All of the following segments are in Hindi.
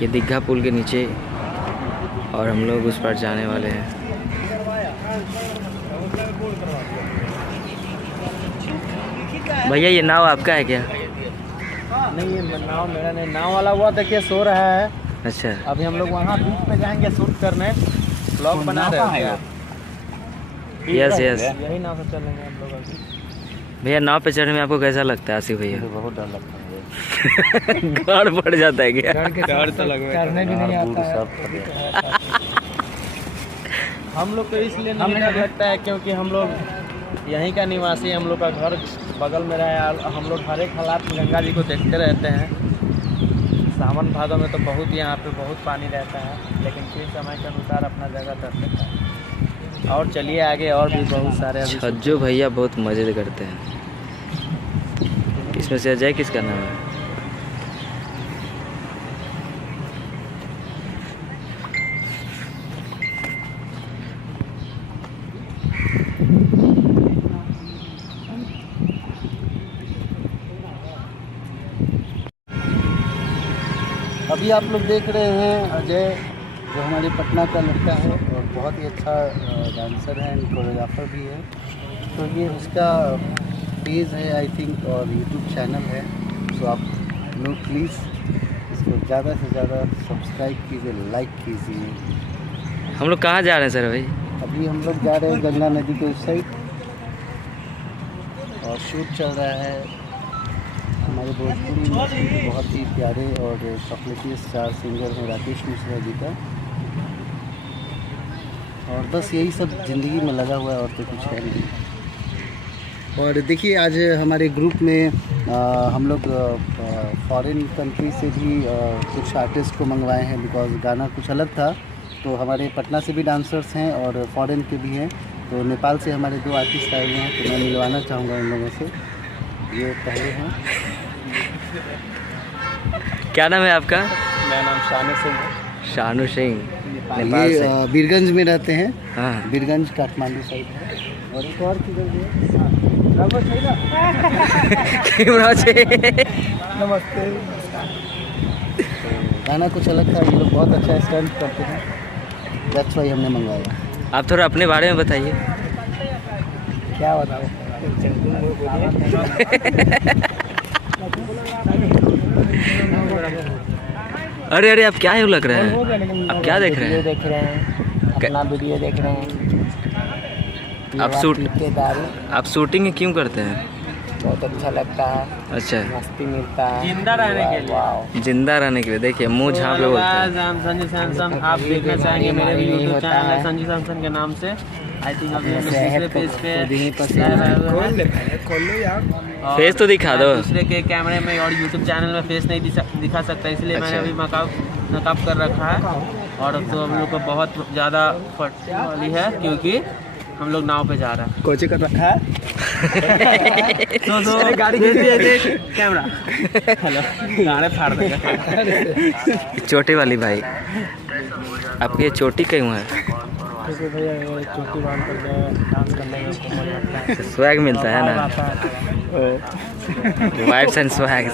ये दीघा पुल के नीचे और हम लोग उस पर जाने वाले हैं। भैया ये नाव आपका है क्या? नहीं, ये नाव मेरा नहीं, नाव वाला हुआ देखिए सो रहा है। अच्छा, अभी हम लोग वहाँ बीच पे जाएंगे शूट करने, ब्लॉग बना रहे हैं। Yes yes. यही नाव से चलेंगे हम लोग अभी। भैया नाव पे चढ़ने में आपको कैसा लगता है आसिफ भैया? बहुत डर लगता है। गाड़ पड़ जाता है क्या? डर तो करने भी नहीं आता है। हम लोग को इसलिए नहीं डर लगता है क्योंकि हम लोग यहीं का निवासी, हम लोग का घर बगल में रहा है। हम लोग हर एक हालात में गंगा जी को देखते रहते हैं। सावन भादों में तो बहुत यहाँ पे बहुत पानी रहता है, लेकिन फिर समय के अनुसार अपना जगह कर लेता है। और चलिए आगे, और भी बहुत सारे छज्जो भैया बहुत मजे करते हैं। इसमें से अजय किसका नाम है? अभी आप लोग देख रहे हैं अजय, जो हमारे पटना का लड़का है और बहुत ही अच्छा डांसर है, कोरियोग्राफर भी है। तो ये उसका पेज है आई थिंक, और यूट्यूब चैनल है। तो आप लोग प्लीज़ इसको ज़्यादा से ज़्यादा सब्सक्राइब कीजिए, लाइक कीजिए। हम लोग कहाँ जा रहे हैं सर भाई? अभी हम लोग जा रहे हैं गंगा नदी के उस साइड, और शूट चल रहा है हमारे भोजपुरी इंडस्ट्री के बहुत ही प्यारे और चॉकलेटी स्टार सिंगर हैं राकेश मिश्रा जी का। और बस यही सब ज़िंदगी में लगा हुआ है, और तो कुछ है नहीं। और देखिए आज हमारे ग्रुप में हम लोग फॉरेन कंट्री से भी कुछ आर्टिस्ट को मंगवाए हैं, बिकॉज गाना कुछ अलग था। तो हमारे पटना से भी डांसर्स हैं और फॉरेन के भी हैं। तो नेपाल से हमारे 2 आर्टिस्ट आए हुए हैं, तो मैं मिलवाना चाहूँगा उन लोगों से। ये पहले हैं। क्या नाम है आपका? मेरा नाम शानू सिंह है। शानू सिंह, नेपाल ये से। बीरगंज में रहते हैं। हाँ, बीरगंज काठमांडू साइड है। और एक और किधर है? नमस्ते। गाना कुछ अलग था, ये लोग बहुत अच्छा स्टंट करते हैं, दैट्स वाई हमने मंगवाया। आप थोड़ा अपने बारे में बताइए। क्या बताओ? अरे अरे, आप क्या ही लग रहे हैं? आप क्या देख रहे हैं? देख रहे हैं, अपना वीडियो देख रहे हैं। आप शूटिंग क्यों करते हैं? बहुत अच्छा लगता है, अच्छा, मस्ती मिलता है जिंदा रहने के लिए। जिंदा रहने के लिए। देखिए मुंह झाँप के बोलते हैं। संजू सैमसन आप देखना चाहेंगे मेरे भी यूट्यूब चैनल है संजू सैमसन के नाम से। आई थिंक अभी दूसरे पेज पे खोल लो यार, फेस तो दिखा दो। दूसरे के कैमरे में और यूट्यूब चैनल में फेस नहीं दिखा सकता, इसलिए मैंने अभी नकाब कर रखा है। और तो हम लोग को बहुत ज़्यादा फटने वाली है क्योंकि हम लोग नाव पे जा रहे हैं। कोची कर रखा है। तो गाड़ी देख कैमरा। हेलो, गाड़ी फाड़ देगा। चोटी वाली भाई, आपकी ये चोटी क्यों है? भैया चोटी बांध कर डांस करने में खूब मजा आता है, स्वैग मिलता है ना, वाइब्स एंड स्वैग।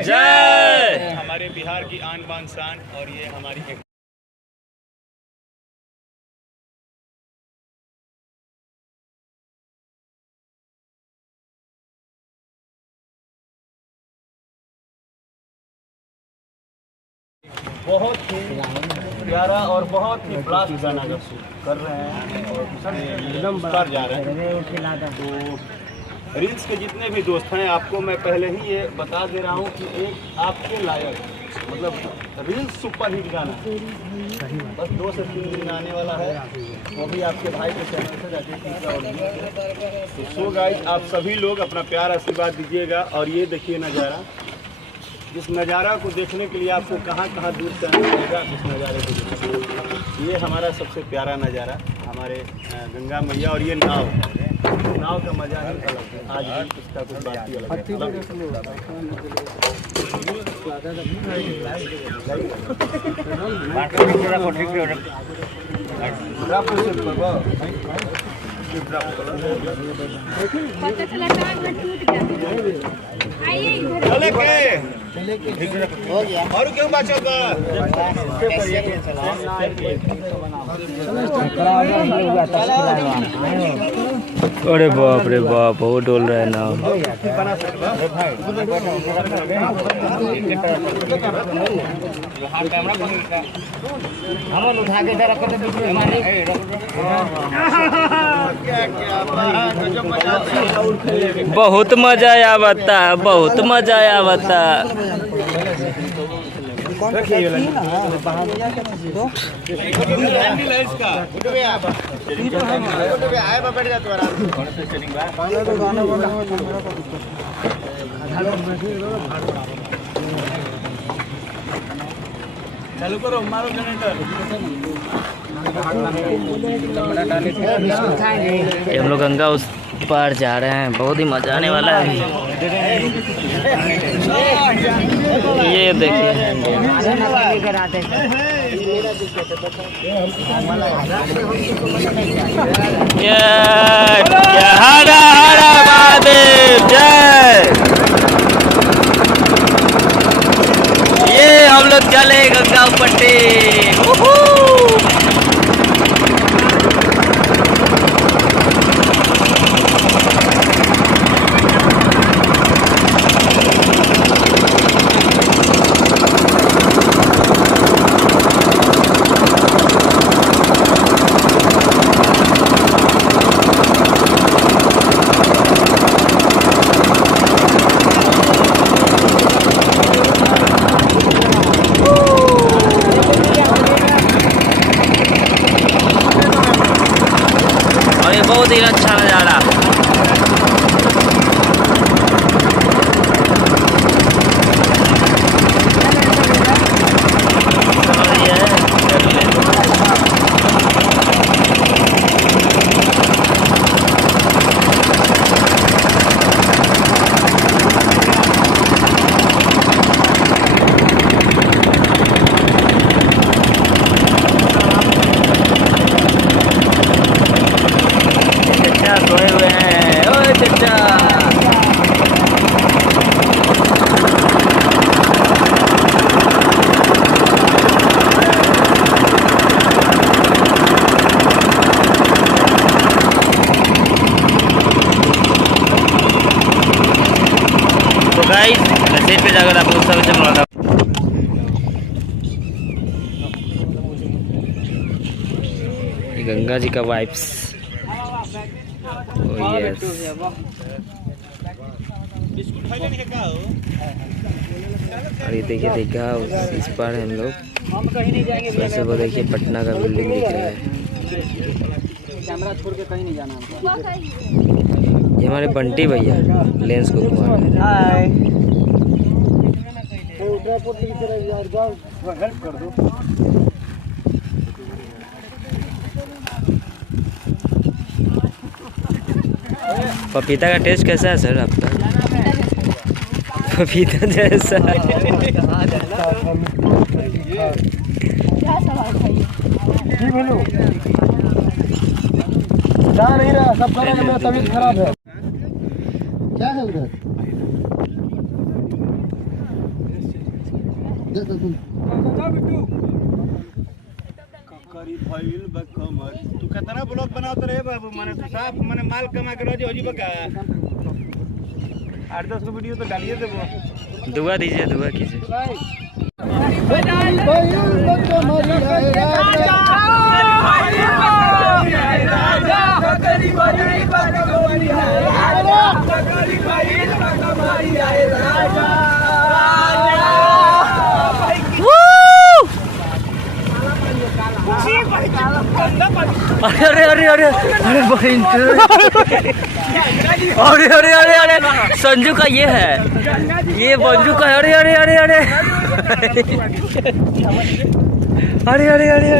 जय हमारे बिहार की आन बान शान, और ये हमारी एक बहुत ही प्यारा और बहुत ही ब्लास्ट गाना कर रहे हैं, और एकदम पर जा रहे हैं। तो रील्स के जितने भी दोस्त हैं, आपको मैं पहले ही ये बता दे रहा हूँ कि एक आपके लायक, मतलब रील्स सुपर हिट गाना बस 2 से 3 दिन आने वाला है, वो भी आपके भाई के चैनल से जाके। तो सो गाइस, आप सभी लोग अपना प्यार आशीर्वाद दीजिएगा। और ये देखिए नज़ारा, जिस नज़ारा को देखने के लिए आपको कहाँ कहाँ दूर से आना पड़ेगा, इस नज़ारे को देखिए। ये हमारा सबसे प्यारा नज़ारा, हमारे गंगा मैया, और ये नाव का मजा ही अलग है। आज भी इसका कुछ बात ही अलग है। पता चला टांग में टूट गया। आइए इधर। चले के हो गया। और क्यों बचोगा? अरे बाप रे बाप, वो डोल रहा है नाव। बहुत मजा आया बता, बहुत मजा आया बता। चालू करो, मारो जनरेटर। हम लोग गंगा उस पार जा रहे हैं, बहुत ही मजा आने वाला है। ये देखिए, हर हर महादेव जय। ये हम लोग चले गंगा पट्टी। बहुत ही अच्छा नज़ारा। सोए हुए हैं, ओए चचा। तो गाइस, मैसेज पे जाकर आप लोग सबसे मुलाकात। गंगा जी का वाइब्स। यस, और ये देखिए देखा इस पार हम लोग वैसे वो देखिए पटना का बिल्डिंग दिख रहा है। कैमरा छोड़ के कहीं नहीं जाना। ये हमारे बंटी भैया लेंस को घुमा रहे हैं। हेल्प कर दो। पपीता का टेस्ट कैसा है सर आपका? पपीता जैसा। जा नहीं रहा, सब कह रहे हैं मेरा तबीयत खराब है। क्या है उधर? तू कितना ब्लॉग बनाते रहे बाबू, माने तो साफ माने माल कमा के रोज होजी बका 8-10 को वीडियो तो डालिए देबो। दुआ दीजिए, दुआ कीजिए। अरे अरे अरे अरे अरे अरे अरे अरे संजू का ये है, ये बंजू का। अरे अरे अरे अरे अरे अरे अरे अरे